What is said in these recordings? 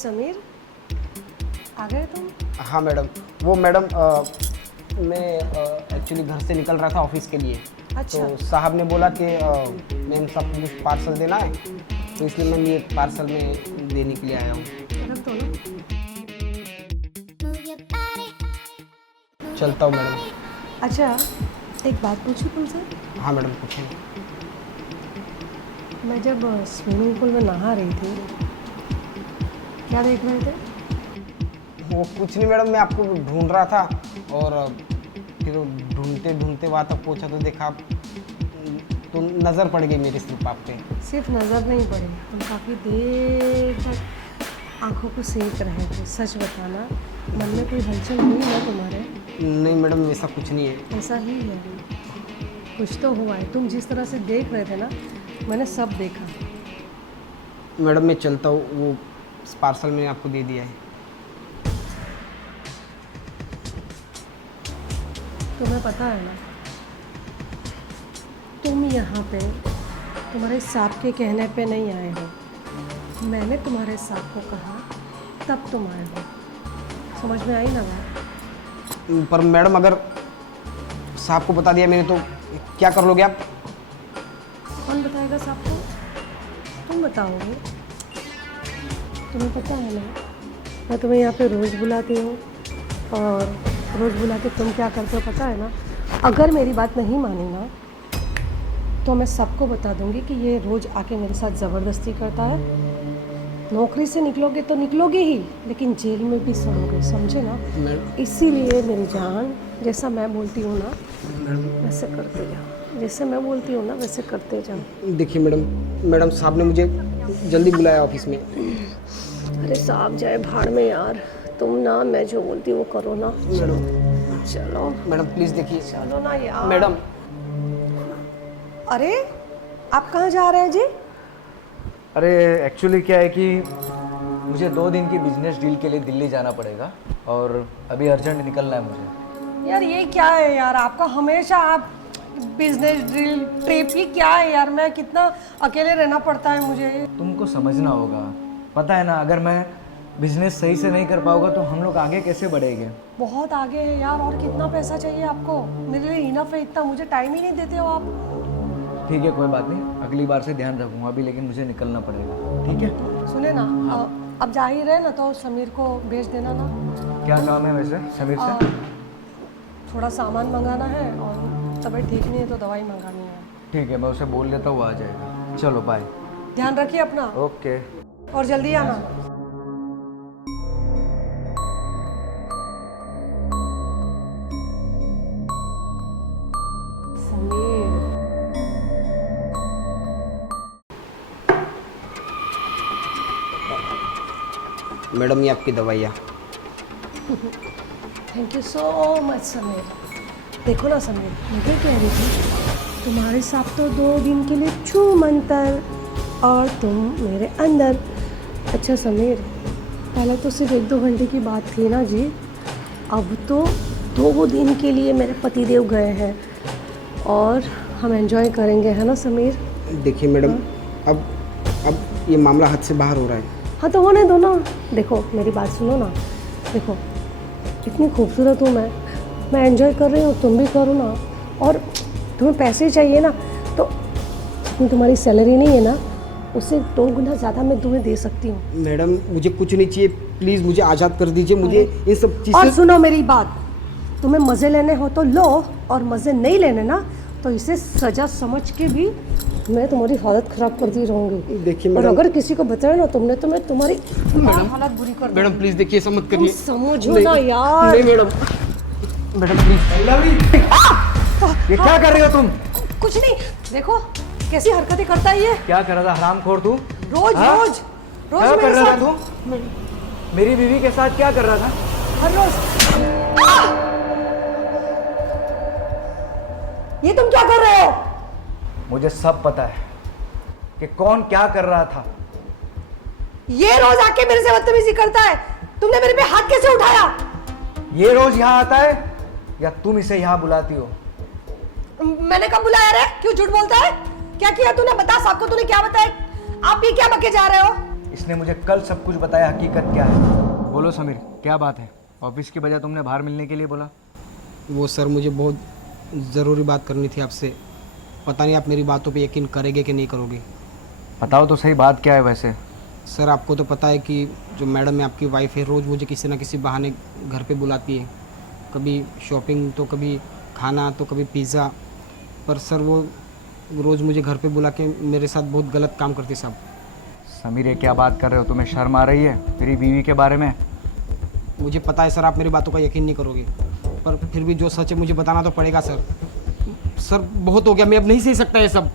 समीर, आ गए तुम? हाँ मैडम, वो मैडम मैं एक्चुअली घर से निकल रहा था ऑफिस के लिए। अच्छा। तो साहब ने बोला कि मैम सबको कुछ पार्सल देना है, तो इसलिए मैं ये पार्सल में देने के लिए आया हूँ। रख दो ना। चलता हूँ मैडम। अच्छा, एक बात पूछूं तुमसे? हाँ मैडम, पूछें। मैं जब स्विमिंग पूल में नहा रही थी, क्या देख रहे थे? वो कुछ नहीं मैडम, मैं आपको ढूंढ रहा था और फिर ढूंढते ढूंढते वहाँ तक पहुँचा तो देखा आप, तो नज़र पड़ गई मेरी सिर्फ आप पे। सिर्फ नज़र नहीं पड़ी, तुम काफ़ी देर तक आंखों को सेक रहे थे। सच बताना, मन में कोई हलचल हुई ना तुम्हारे? नहीं मैडम, ऐसा कुछ नहीं है। ऐसा ही है, कुछ तो हुआ है। तुम जिस तरह से देख रहे थे ना, मैंने सब देखा। मैडम मैं चलता हूँ, वो पार्सल मैंने आपको दे दिया है। तुम्हें पता है ना, तुम यहाँ पे तुम्हारे साहब के कहने पे नहीं आए हो। मैंने तुम्हारे साहब को कहा तब तुम आए हो। समझ में आई ना बात? पर मैडम अगर साहब को बता दिया मैंने तो क्या कर लोगे आप? कौन बताएगा साहब को? तुम बताओगे। तुम्हें पता है ना, मैं तुम्हें यहाँ पे रोज़ बुलाती हूँ और रोज़ बुला के तुम क्या करते हो पता है ना? अगर मेरी बात नहीं मानी ना, तो मैं सबको बता दूंगी कि ये रोज़ आके मेरे साथ ज़बरदस्ती करता है। नौकरी से निकलोगे तो निकलोगे ही, लेकिन जेल में भी सड़ोगे, समझे ना? इसीलिए मेरी जान, जैसा मैं बोलती हूँ ना वैसे करते जाओ। जैसे मैं बोलती हूँ ना वैसे करते जाओ। देखिए मैडम साहब ने मुझे जल्दी बुलाया ऑफिस में। अरे साहब जाए भाड़ में यार, तुम ना मैं जो बोलती हूँ वो करो ना। मैडम चलो मैडम प्लीज़ देखिए। चलो ना यार। मैडम अरे आप कहाँ जा रहे हैं जी? अरे एक्चुअली क्या है कि मुझे 2 दिन की बिजनेस डील के लिए दिल्ली जाना पड़ेगा और अभी अर्जेंट निकलना है मुझे। यार ये क्या है यार, आपका हमेशा आप बिजनेस डील ट्रिप ही क्या है यार? मैं कितना अकेले रहना पड़ता है मुझे। तुमको समझना होगा, पता है ना, अगर मैं बिजनेस सही से नहीं कर पाऊंगा तो हम लोग आगे कैसे बढ़ेंगे। बहुत आगे है यार, और कितना पैसा चाहिए आपको? मेरे लिए इनफ है इतना, मुझे टाइम ही नहीं देते हो आप। ठीक है कोई बात नहीं, अगली बार से ध्यान रखूंगा अभी, लेकिन मुझे निकलना पड़ेगा। ठीक है सुने ना, अब जा ही रहे ना तो समीर को भेज देना ना। क्या काम है वैसे समीर से? थोड़ा सामान मंगाना है और तबीयत ठीक नहीं है तो दवाई मंगानी है। ठीक है मैं उसे बोल देता हूँ, वो आ जाएगा। चलो बाय। ध्यान रखिए अपना। ओके। और जल्दी आना। समीर, मैडम ये आपकी दवाइयाँ। Thank you so much Sameer. देखो ना समीर, मैं क्या कह रही थी, तुम्हारे साथ तो 2 दिन के लिए छू मंतर और तुम मेरे अंदर। अच्छा समीर, पहले तो सिर्फ 1-2 घंटे की बात थी ना जी, अब तो 2 दिन के लिए मेरे पतिदेव गए हैं और हम एंजॉय करेंगे, है ना समीर? देखिए मैडम, अब ये मामला हद से बाहर हो रहा है। हाँ तो होने दो ना। देखो मेरी बात सुनो ना, देखो इतनी खूबसूरत हूँ मैं एंजॉय कर रही हूँ, तुम भी करो ना। और तुम्हें पैसे चाहिए ना, तो जितनी तुम्हारी सैलरी नहीं है ना, उससे 2 गुना ज़्यादा मैं तुम्हें दे सकती हूँ। मैडम मुझे कुछ नहीं चाहिए, प्लीज़ मुझे आज़ाद कर दीजिए, मुझे ये सब और चीज़ें। सुनो मेरी बात, तुम्हें मज़े लेने हो तो लो, और मज़े नहीं लेने ना तो इसे सजा समझ के भी मैं तुम्हारी हालत ख़राब करती रहूँगी। देखिए और मैडम, अगर किसी को बताया ना तुमने तो मैं तुम्हारी हालत बुरी कर दूँगी। मैडम प्लीज़ देखिए, ऐसा मत तुम करिए। समझो नहीं, ना यार। नहीं मैडम प्लीज़। ये क्या कर रही हो तुम? कुछ नहीं, देखो कैसी हरकतें करता है ये। क्या कर रहा था हरामखोर तू? रोज हाँ? रोज रोज क्या कर मेरे रहा था साथ, तू? मेरी बीवी के साथ क्या कर रहा था? हर रोज। ये तुम क्या कर रहे हो? मुझे सब पता है कि कौन क्या कर रहा था। ये रोज आके मेरे से बदतमीजी करता है, तुमने मेरे पे हाथ कैसे उठाया? ये रोज यहाँ आता है या तुम इसे यहाँ बुलाती हो? मैंने कब बुलाया रे? क्यों झूठ बोलता है? क्या किया तूने? बता, साहब को तूने क्या बताया? आप भी क्या बके जा रहे हो? इसने मुझे कल सब कुछ बताया, हकीकत क्या है। बोलो समीर, क्या बात है? ऑफिस की बजाय तुमने बाहर मिलने के लिए बोला? वो सर मुझे बहुत ज़रूरी बात करनी थी आपसे। पता नहीं आप मेरी बातों पे यकीन करेंगे कि नहीं करोगे। बताओ तो सही, बात क्या है वैसे? सर आपको तो पता है कि जो मैडम है आपकी वाइफ है, रोज़ मुझे किसी ना किसी बहाने घर पे बुलाती है। कभी शॉपिंग तो कभी खाना तो कभी पिज़्ज़ा। पर सर वो रोज़ मुझे घर पे बुला के मेरे साथ बहुत गलत काम करती है साहब। समीर, ये क्या बात कर रहे हो? तुम्हें शर्म आ रही है मेरी बीवी के बारे में? मुझे पता है सर आप मेरी बातों का यकीन नहीं करोगे, पर फिर भी जो सच है मुझे बताना तो पड़ेगा सर। सर बहुत हो गया, मैं अब नहीं सह सकता ये सब।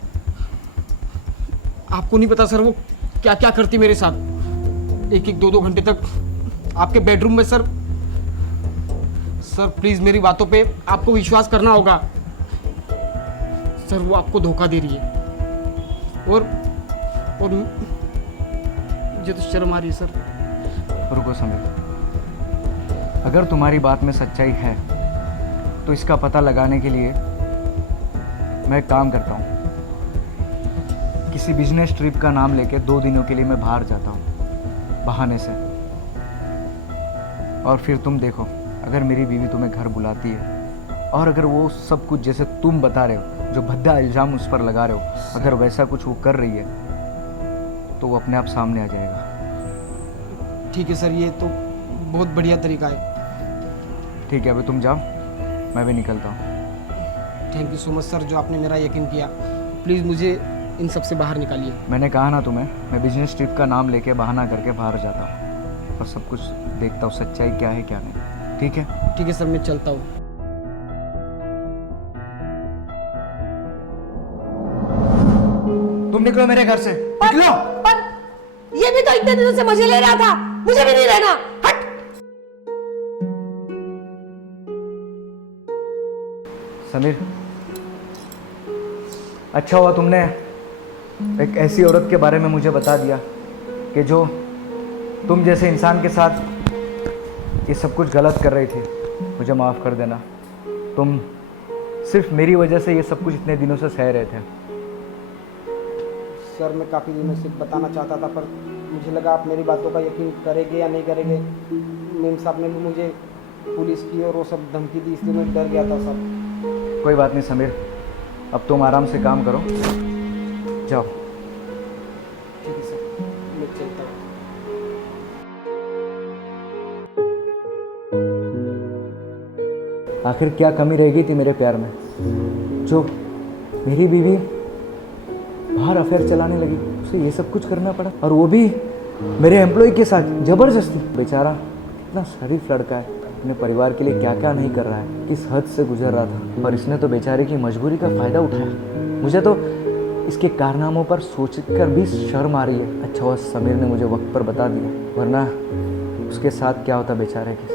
आपको नहीं पता सर वो क्या क्या करती मेरे साथ। एक एक दो दो घंटे तक आपके बेडरूम में सर। सर प्लीज़ मेरी बातों पे आपको विश्वास करना होगा। सर वो आपको धोखा दे रही है और मुझे तो शर्म आ रही है सर। रुको समीर, अगर तुम्हारी बात में सच्चाई है तो इसका पता लगाने के लिए मैं एक काम करता हूँ। किसी बिजनेस ट्रिप का नाम लेके 2 दिनों के लिए मैं बाहर जाता हूँ बहाने से, और फिर तुम देखो, अगर मेरी बीवी तुम्हें घर बुलाती है और अगर वो सब कुछ जैसे तुम बता रहे हो, जो भद्दा इल्ज़ाम उस पर लगा रहे हो, अगर वैसा कुछ वो कर रही है तो वो अपने आप सामने आ जाएगा। ठीक है सर, ये तो बहुत बढ़िया तरीका है। ठीक है, अभी तुम जाओ, मैं भी निकलता हूँ। Thank you so much sir, जो आपने मेरा यकीन किया। प्लीज़ मुझे इन सब से बाहर निकालिए। मैंने कहा ना तुम्हें, मैं बिजनेस ट्रिप का नाम लेके बहाना करके बाहर जाता हूँ और सब कुछ देखता हूँ सच्चाई क्या है क्या नहीं। ठीक है? ठीक है सर, मैं चलता हूँ। तुम निकलो मेरे घर से, निकलो। पर ये भी तो इतने दिनों से मजे ले रहा था, मुझे भी नहीं रहना। हट। समीर, अच्छा हुआ तुमने एक ऐसी औरत के बारे में मुझे बता दिया कि जो तुम जैसे इंसान के साथ ये सब कुछ गलत कर रही थी। मुझे माफ़ कर देना, तुम सिर्फ मेरी वजह से ये सब कुछ इतने दिनों से सह रहे थे। सर मैं काफ़ी दिनों से बताना चाहता था, पर मुझे लगा आप मेरी बातों का यकीन करेंगे या नहीं करेंगे। मेम साहब ने भी मुझे पुलिस की और वो सब धमकी दी, इसलिए मैं डर गया था सर। कोई बात नहीं समीर, अब तुम आराम से काम करो, जाओ। ठीक है सर, मैं चलता हूँ। आखिर क्या कमी रह गई थी मेरे प्यार में जो मेरी बीवी बाहर अफेयर चलाने लगी, उसे ये सब कुछ करना पड़ा, और वो भी मेरे एम्प्लॉय के साथ ज़बरदस्ती। बेचारा इतना शरीफ लड़का है, अपने परिवार के लिए क्या क्या नहीं कर रहा है, किस हद से गुजर रहा था, और इसने तो बेचारे की मजबूरी का फ़ायदा उठाया। मुझे तो इसके कारनामों पर सोचकर भी शर्म आ रही है। अच्छा हुआ समीर ने मुझे वक्त पर बता दिया, वरना उसके साथ क्या होता बेचारे के।